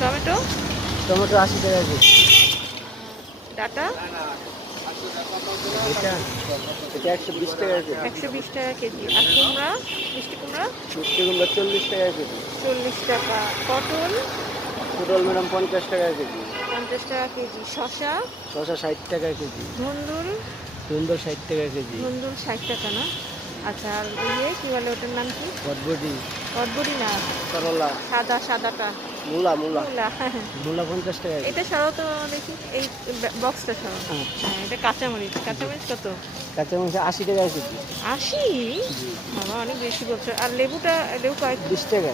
Tomato tomato 80 টাকা KG. Data এটা এটা 120 টাকা কেজি। 120 টাকা কেজি। আর কুমড়া, মিষ্টি কুমড়া মিষ্টি কুমড়া 40 টাকা কেজি। 40 টাকা। পটল পটল ম্যাডাম 50 টাকা কেজি। 50 টাকা কেজি। শসা শসা 60 টাকা কেজি। ধুন্দুল ধুন্দুল 60 টাকা কেজি। 60 টাকা না? আচ্ছা, আর কি বলে ওটার নাম কি? বটবটি বটবটি না, করলা সাদাটা মূলা মূলা মূলা। হ্যাঁ হ্যাঁ, মূলা 50 টাকা কেজি। এটা সরাও তো দেখি, এই বক্সটা সরাও। আচ্ছা। হ্যাঁ, এটা কাঁচামরিচ কত? কাঁচামরিচ 80 টাকা কেজি। 80? জি। বাবা, অনেক বেশি বলছো। আর লেবু কয়েক? 20 টাকা।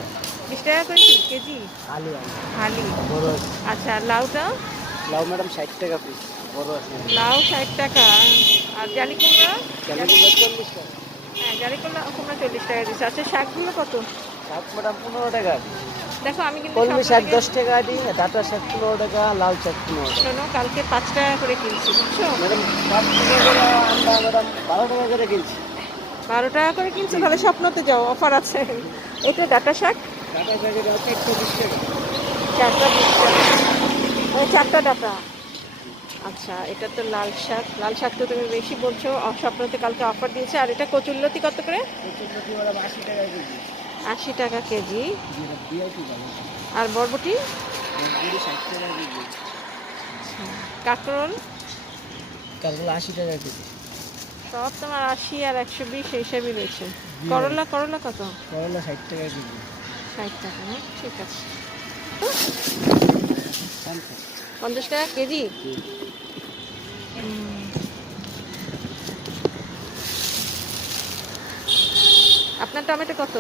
20 টাকা করে কি কেজি? আলু হালি। বড় আছে। আচ্ছা, আর লাউটা? লাউ ম্যাডাম 60 টাকা পিস। বড় আছে। লাউ 60 টাকা। আর জালি কুমড়া? জালি কুমড়া 40 টাকা। হ্যাঁ, জালি কুমড়া 40 টাকা দিচ্ছে। আচ্ছা, শাকগুলো কত? শাক ম্যাডাম 15 টাকা। দেখো, আমি কিন্তু কলমি স্বপ্ন শাক থেকে 10 টাকা দিই, ডাঁটা শাক 15 টাকা, লাউ শাক 15 টাকা। শোনো, কালকে 5 টাকা করে কিনছি, বুঝছো? ম্যাডাম 5 টাকা করে আমরা ম্যাডাম 12 টাকা করে কিনছি। 12 টাকা করে কিনছো? তাহলে স্বপ্নতে যাও, অফার আছে। এটা ডাটা শাক ডাঁটা শাকের আছে 120 টাকা। 4টা 20 টাকা। ওই 4টা ডাটা। আচ্ছা, এটা তো লাল শাক তো তুমি বেশি বলছো। স্বপ্নতে কালকে অফার দিয়েছে। আর এটা কচুরলতি কত করে? কচুরলতি ম্যাডাম 80 টাকা কেজি। 80 টাকা কেজি। জি এটা ভিআইপি ভালো। আর বরবটি? বরবটি 60 টাকা কেজি। কাঁকরোল? কারগুলো 80 টাকা কেজি। সব তোমার 80 আর 120 এই হিসাবই রয়েছে। করলা কত? করলা 60 টাকা কেজি। 60 টাকা না? ঠিক আছে। 50 50 টাকা কেজি। আপনার টমেটো কত?